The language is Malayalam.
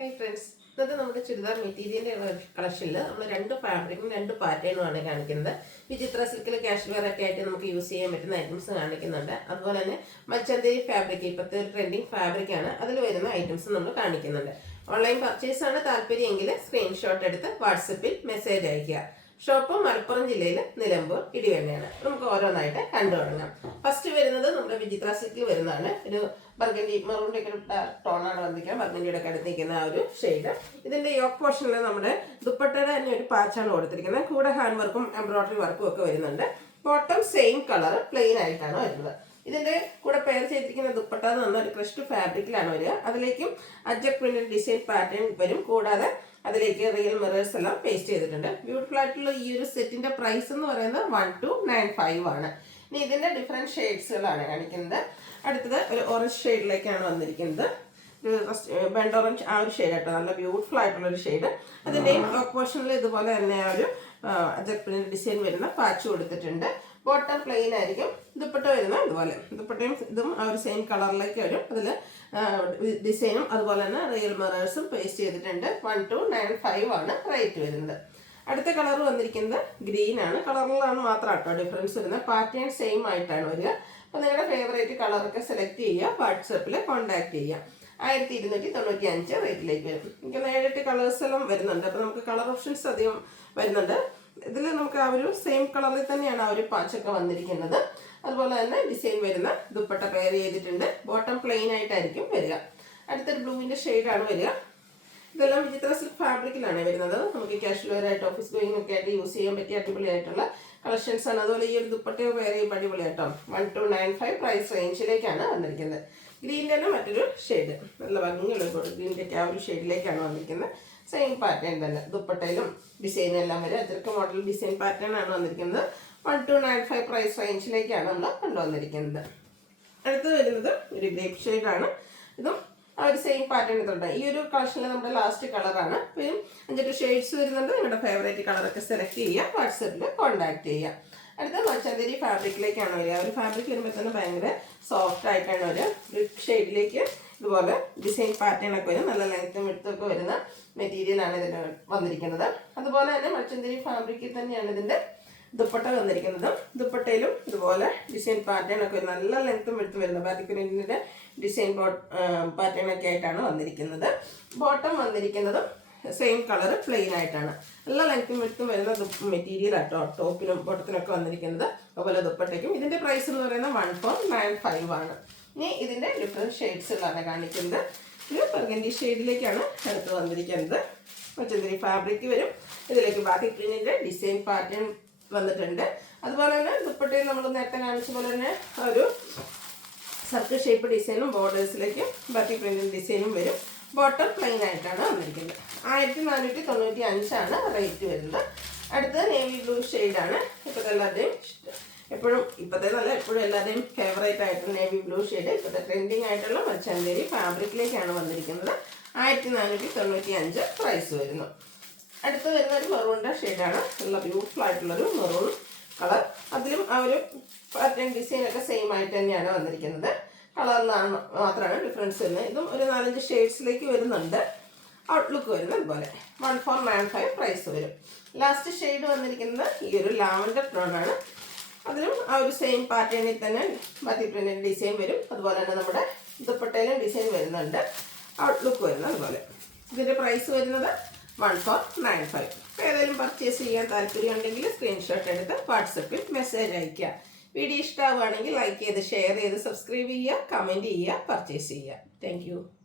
ഹൈ ഫ്രണ്ട്സ്, ഇന്നത്തെ നമ്മുടെ ചുരിദാർ മെറ്റീരിയലിൻ്റെ കളക്ഷനിൽ നമ്മൾ രണ്ട് ഫാബ്രിക്കും രണ്ട് പാറ്റേണുമാണ് കാണിക്കുന്നത്. വിചിത്ര സിൽക്കിൽ ക്യാഷ് വെയർ ഒക്കെ ആയിട്ട് നമുക്ക് യൂസ് ചെയ്യാൻ പറ്റുന്ന ഐറ്റംസ് കാണിക്കുന്നുണ്ട്. അതുപോലെ തന്നെ മൽച്ചന്തേരി ഫാബ്രിക്, ഇപ്പോഴത്തെ ഒരു ട്രെൻഡിങ് ഫാബ്രിക്കാണ്, അതിൽ വരുന്ന ഐറ്റംസ് നമ്മൾ കാണിക്കുന്നുണ്ട്. ഓൺലൈൻ പർച്ചേസ് ആണ് താല്പര്യമെങ്കിൽ സ്ക്രീൻഷോട്ട് എടുത്ത് വാട്സപ്പിൽ മെസ്സേജ് അയയ്ക്കുക. ഷോപ്പ് മലപ്പുറം ജില്ലയിൽ നിലമ്പൂർ ഇടിവണ്ണയാണ്. നമുക്ക് ഓരോന്നായിട്ട് കണ്ടു തുടങ്ങാം. ഫസ്റ്റ് വരുന്നത് നമ്മുടെ വിചിത്ര സിൽക്കിൽ വരുന്നതാണ്. ഒരു ബർഗൻഡി മെറൂണിൻ്റെ ഒക്കെ ടോണാണ് വന്നിരിക്കുന്നത്. ബർഗൻഡിയുടെ ഒക്കെ അടുത്ത് നിൽക്കുന്ന ആ ഒരു ഷെയ്ഡ്. ഇതിൻ്റെ യോക്ക് പോർഷനിൽ നമ്മുടെ ദുപ്പട്ടയുടെ തന്നെ ഒരു പാച്ചാണ് കൊടുത്തിരിക്കുന്നത്. കൂടെ ഹാൻഡ് വർക്കും എംബ്രോയിഡറി വർക്കും ഒക്കെ വരുന്നുണ്ട്. ബോട്ടം സെയിം കളർ പ്ലെയിൻ ആയിട്ടാണ് വരുന്നത്. ഇതിൻ്റെ കൂടെ പെയർ ചെയ്തിരിക്കുന്ന ദുപ്പട്ട എന്ന് പറഞ്ഞാൽ ഒരു ക്രഷ്ഡ് ഫാബ്രിക്കിലാണ് വരിക. അതിലേക്കും അജക് പ്രിന്റഡ് ഡിസൈൻ പാറ്റേൺ വരും. കൂടാതെ അതിലേക്ക് റിയൽ മിറേഴ്സ് എല്ലാം പേസ്റ്റ് ചെയ്തിട്ടുണ്ട്. ബ്യൂട്ടിഫുൾ ആയിട്ടുള്ള ഈ ഒരു സെറ്റിന്റെ പ്രൈസ് എന്ന് പറയുന്നത് 1295 ആണ്. ഇനി ഇതിന്റെ ഡിഫറെന്റ് ഷെയ്ഡ്സുകളാണ് കാണിക്കുന്നത്. അടുത്തത് ഒരു ഓറഞ്ച് ഷെയ്ഡിലേക്കാണ് വന്നിരിക്കുന്നത്. ബെൻഡ് ഓറഞ്ച് ആ ഒരു ഷെയ്ഡ് ആട്ടോ, നല്ല ബ്യൂട്ടിഫുൾ ആയിട്ടുള്ള ഒരു ഷെയ്ഡ്. അതിൻ്റെയും ടോപ്പ് പോർഷനിൽ ഇതുപോലെ തന്നെ ആ ഒരു അജക് പ്രിന്റ് ഡിസൈൻ വരുന്ന പാച്ച് കൊടുത്തിട്ടുണ്ട്. ബോട്ടം പ്ലെയിൻ ആയിരിക്കും. ദുപ്പട്ട വരുന്നത് ഇതുപോലെ, ദുപ്പട്ടയും ഇതും ആ ഒരു സെയിം കളറിലേക്ക് വരും. അതിൽ ഡിസൈനും അതുപോലെ തന്നെ റിയൽ മിറേഴ്സും പേസ്റ്റ് ചെയ്തിട്ടുണ്ട്. 1295 ആണ് റേറ്റ് വരുന്നത്. അടുത്ത കളർ വന്നിരിക്കുന്നത് ഗ്രീൻ ആണ്. കളറിലാണ് മാത്രം കേട്ടോ ഡിഫറൻസ് വരുന്നത്. പാറ്റേൺ സെയിം ആയിട്ടാണ് വരിക. അപ്പോൾ നിങ്ങളുടെ ഫേവറേറ്റ് കളറൊക്കെ സെലക്ട് ചെയ്യുക, വാട്സപ്പിൽ കോൺടാക്ട് ചെയ്യുക. 1295 റേറ്റിലേക്ക് വരും. എനിക്ക് 7-8 കളേഴ്സ് എല്ലാം വരുന്നുണ്ട്. അപ്പോൾ നമുക്ക് കളർ ഓപ്ഷൻസ് അധികം വരുന്നുണ്ട്. ഇതിൽ നമുക്ക് ആ ഒരു സെയിം കളറിൽ തന്നെയാണ് ആ ഒരു പാച്ചൊക്കെ വന്നിരിക്കുന്നത്. അതുപോലെ തന്നെ ഡിസൈൻ വരുന്ന ദുപ്പട്ട പെയർ ചെയ്തിട്ടുണ്ട്. ബോട്ടം പ്ലെയിൻ ആയിട്ടായിരിക്കും വരിക. അടുത്തൊരു ബ്ലൂവിൻ്റെ ഷെയ്ഡാണ് വരിക. ഇതെല്ലാം വിചിത്ര സിൽക്ക് ഫാബ്രിക്കിലാണ് വരുന്നത്. നമുക്ക് കാഷ്വൽ വെയർ ആയിട്ട് ഓഫീസ് ഗോയിങ് ഒക്കെ ആയിട്ട് യൂസ് ചെയ്യാൻ പറ്റിയ അടിപൊളിയായിട്ടുള്ള കളക്ഷൻസ് ആണ്. അതുപോലെ ഈ ഒരു ദുപ്പട്ടയോ പെയർ ചെയ്യുമ്പോൾ അടിപൊളിയായിട്ടോ. 1295 പ്രൈസ് റേഞ്ചിലേക്കാണ് വന്നിരിക്കുന്നത്. ഗ്രീനിൻ്റെ തന്നെ മറ്റൊരു ഷെയ്ഡ്, നല്ല ഭംഗിയുള്ള ഗ്രീനിൻ്റെ ആ ഒരു ഷെയ്ഡിലേക്കാണ് വന്നിരിക്കുന്നത്. സെയിം പാറ്റേൺ തന്നെ ദുപ്പട്ടയിലും ഡിസൈനും എല്ലാം വരും. അജർക്ക് മോഡൽ ഡിസൈൻ പാറ്റേൺ ആണ് വന്നിരിക്കുന്നത്. 1295 പ്രൈസ് റേഞ്ചിലേക്കാണ് നമ്മൾ കൊണ്ടുവന്നിരിക്കുന്നത്. അടുത്ത് വരുന്നത് ഒരു ഗ്രേപ്പ് ഷെയ്ഡാണ്. ഇതും ആ ഒരു സെയിം പാറ്റേൺ ഇതുണ്ട്. ഈ ഒരു കളക്ഷനിൽ നമ്മുടെ ലാസ്റ്റ് കളറാണ്. പിന്നെ 5 ഷെയ്ഡ്സ് വരുന്നുണ്ട്. നിങ്ങളുടെ ഫേവറേറ്റ് കളറൊക്കെ സെലക്ട് ചെയ്യുക, വാട്സപ്പിൽ കോൺടാക്ട് ചെയ്യുക. അടുത്ത മൽച്ചന്തേരി ഫാബ്രിക്കിലേക്കാണ് വരിക. ഒരു ഫാബ്രിക് വരുമ്പോൾ തന്നെ ഭയങ്കര സോഫ്റ്റ് ആയിട്ടാണ് വരിക. ബ്രിക്ക് ഷെയ്ഡിലേക്ക് ഇതുപോലെ ഡിസൈൻ പാറ്റേൺ ഒക്കെ വരും. നല്ല ലെങ്ത്തും വിഡ്ത്തും വരുന്ന മെറ്റീരിയലാണ് ഇതിന് വന്നിരിക്കുന്നത്. അതുപോലെ തന്നെ മൽച്ചന്തേരി ഫാബ്രിക്കിൽ തന്നെയാണ് ഇതിൻ്റെ ദുപ്പട്ട വന്നിരിക്കുന്നത്. ദുപ്പട്ടയിലും ഇതുപോലെ ഡിസൈൻ പാറ്റേൺ ഒക്കെ നല്ല ലെങ്ത്തും വിഡ്ത്തും വരുന്നത്. ബാറ്റിക് പ്രിന്റിൻ്റെ ഡിസൈൻ പാറ്റേൺ ഒക്കെ ആയിട്ടാണ് വന്നിരിക്കുന്നത്. ബോട്ടം വന്നിരിക്കുന്നതും സെയിം കളർ പ്ലെയിൻ ആയിട്ടാണ്. നല്ല ലെങ്ത്തും വിഡ്ത്തും വരുന്ന മെറ്റീരിയൽ ആട്ടോ ടോപ്പിനും ബോട്ടത്തിനൊക്കെ വന്നിരിക്കുന്നത്. അതുപോലെ ദുപ്പട്ടയ്ക്കും. ഇതിൻ്റെ പ്രൈസ് എന്ന് പറയുന്നത് 1495 ആണ്. ഇനി ഇതിൻ്റെ ഡിഫറെൻറ്റ് ഷെയ്ഡ്സുകളാണ് കാണിക്കുന്നത്. ഇത് ബർഗൻഡി ഷെയ്ഡിലേക്കാണ് അടുത്ത് വന്നിരിക്കുന്നത്. മൽച്ചന്തേരി ഫാബ്രിക് വരും. ഇതിലേക്ക് ബാറ്റിക് പ്രിന്റിൻ്റെ ഡിസൈൻ പാറ്റേൺ വന്നിട്ടുണ്ട്. അതുപോലെ തന്നെ ദുപ്പട്ടയിൽ നമ്മൾ നേരത്തെ കാണിച്ച പോലെ തന്നെ ഒരു സർക്കിൾ ഷേപ്പ് ഡിസൈനും ബോർഡേഴ്സിലേക്ക് ബാറ്റിക് പ്രിന്റിൻ്റെ ഡിസൈനും വരും. ബോട്ടം പ്ലെയിൻ ആയിട്ടാണ് വന്നിരിക്കുന്നത്. 1495 ആണ് റേറ്റ് വരുന്നത്. അടുത്തത് നേവി ബ്ലൂ ഷെയ്ഡാണ്. ഇപ്പോഴത്തെ എല്ലാവരുടെയും എപ്പോഴും എല്ലാവരുടെയും ഫേവറേറ്റ് ആയിട്ടുള്ള നേവി ബ്ലൂ ഷെയ്ഡ് ഇപ്പോഴത്തെ ട്രെൻഡിങ് ആയിട്ടുള്ള മൽച്ചന്തേരി ഫാബ്രിക്കിലേക്കാണ് വന്നിരിക്കുന്നത്. 1495 പ്രൈസ് വരുന്നു. അടുത്ത് വരുന്ന ഒരു മെറൂണിൻ്റെ ഷെയ്ഡാണ്. നല്ല ബ്യൂട്ടിഫുൾ ആയിട്ടുള്ളൊരു മെറൂൺ കളർ. അതിലും ആ ഒരു പാറ്റേൺ ഡിസൈനൊക്കെ സെയിം ആയിട്ട് തന്നെയാണ് വന്നിരിക്കുന്നത്. കളറിലാണ് മാത്രമാണ് ഡിഫറൻസ് വരുന്നത്. ഇതും ഒരു 4-5 ഷെയ്ഡ്സിലേക്ക് വരുന്നുണ്ട്. ഔട്ട്ലുക്ക് വരുന്നത് ഇതുപോലെ. 1495 പ്രൈസ് വരും. ലാസ്റ്റ് ഷെയ്ഡ് വന്നിരിക്കുന്നത് ഈ ഒരു ലാവൻഡർ ടോണാണ്. അതിലും ആ ഒരു സെയിം പാറ്റേണിൽ തന്നെ ബാറ്റിക് പ്രിന്റിൻ്റെ ഡിസൈൻ വരും. അതുപോലെ തന്നെ നമ്മുടെ ദുപ്പട്ടയിലും ഡിസൈൻ വരുന്നുണ്ട്. ഔട്ട്ലുക്ക് വരുന്നത് അതുപോലെ. ഇതിൻ്റെ പ്രൈസ് വരുന്നത് 1495. ഏതെങ്കിലും പർച്ചേസ് ചെയ്യാൻ താല്പര്യമുണ്ടെങ്കിൽ സ്ക്രീൻഷോട്ട് എടുത്ത് വാട്സപ്പിൽ മെസ്സേജ് അയയ്ക്കുക. വീഡിയോ ഇഷ്ടമാവുകയാണെങ്കിൽ ലൈക്ക് ചെയ്ത് ഷെയർ ചെയ്ത് സബ്സ്ക്രൈബ് ചെയ്യുക, കമൻറ്റ് ചെയ്യുക, പർച്ചേസ് ചെയ്യുക. താങ്ക്